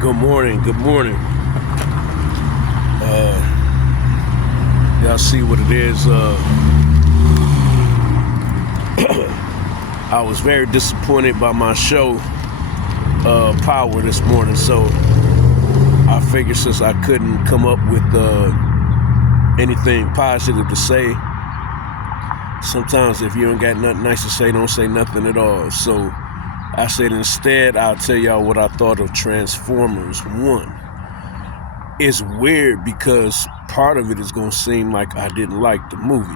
Good morning. Y'all see what it is. I was very disappointed by my show, Power, this morning, so I figured since I couldn't come up with anything positive to say, sometimes if you ain't got nothing nice to say, don't say nothing at all. So I said instead, I'll tell y'all what I thought of Transformers 1. It's weird because part of it is going to seem like I didn't like the movie.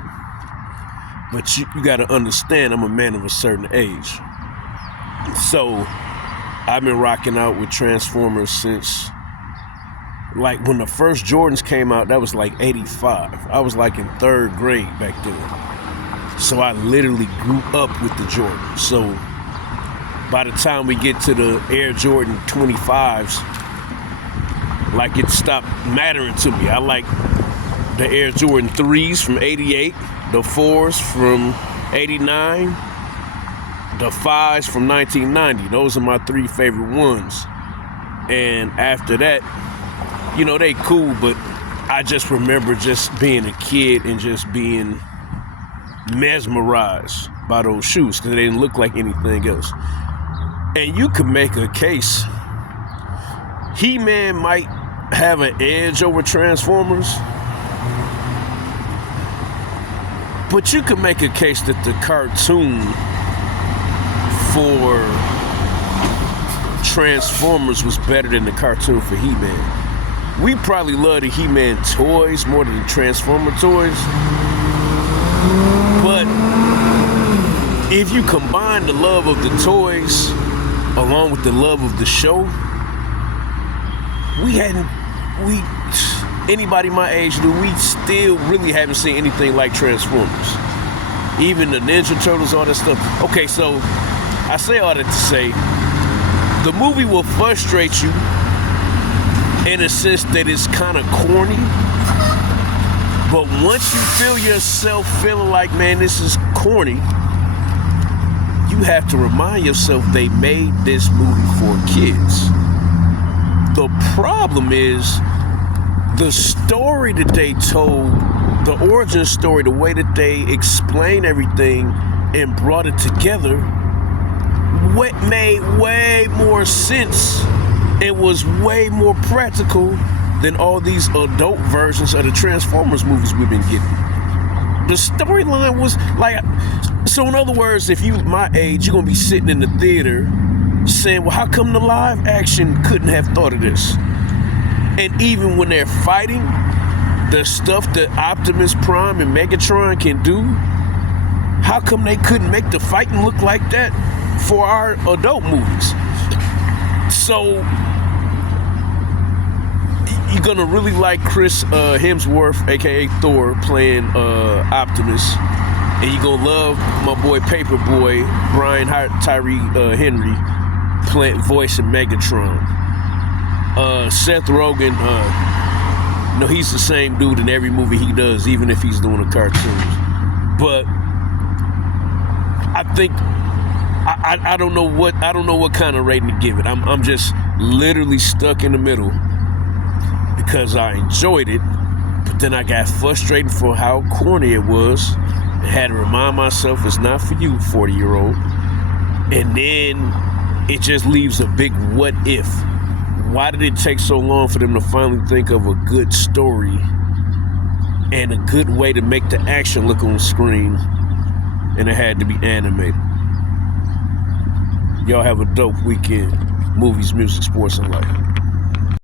But you got to understand, I'm a man of a certain age. So I've been rocking out with Transformers since, like, when the first Jordans came out, that was like 85. I was like in 3rd grade back then. So I literally grew up with the Jordans. So by the time we get to the Air Jordan 25s, like, it stopped mattering to me. I like the Air Jordan 3s from 88, the 4s from 89, the 5s from 1990. Those are my 3 favorite ones. And after that, you know, they cool, but I just remember just being a kid and just being mesmerized by those shoes because they didn't look like anything else. And you could make a case. He-Man might have an edge over Transformers, but you could make a case that the cartoon for Transformers was better than the cartoon for He-Man. We probably love the He-Man toys more than the Transformer toys, but if you combine the love of the toys along with the love of the show, anybody my age, we still really haven't seen anything like Transformers. Even the Ninja Turtles, all that stuff. Okay, so I say all that to say, the movie will frustrate you in a sense that it's kind of corny. But once you feel yourself feeling like, man, this is corny, you have to remind yourself they made this movie for kids. The problem is the story that they told, the origin story, the way that they explained everything and brought it together, what made way more sense and was way more practical than all these adult versions of the Transformers movies we've been getting. The storyline was like, so in other words, if you my age, you're gonna be sitting in the theater saying, well, how come the live action couldn't have thought of this? And even when they're fighting, the stuff that Optimus Prime and Megatron can do, how come they couldn't make the fighting look like that for our adult movies? So you're gonna really like Chris Hemsworth, aka Thor, playing Optimus, and you're gonna love my boy Paperboy, Brian Tyree Henry, voicing Megatron. Seth Rogen, he's the same dude in every movie he does, even if he's doing a cartoon. But I think I don't know what kind of rating to give it. I'm just literally stuck in the middle because I enjoyed it, but then I got frustrated for how corny it was and had to remind myself it's not for you, 40-year-old. And then it just leaves a big what if. Why did it take so long for them to finally think of a good story and a good way to make the action look on screen, and it had to be animated? Y'all have a dope weekend. Movies, music, sports, and life.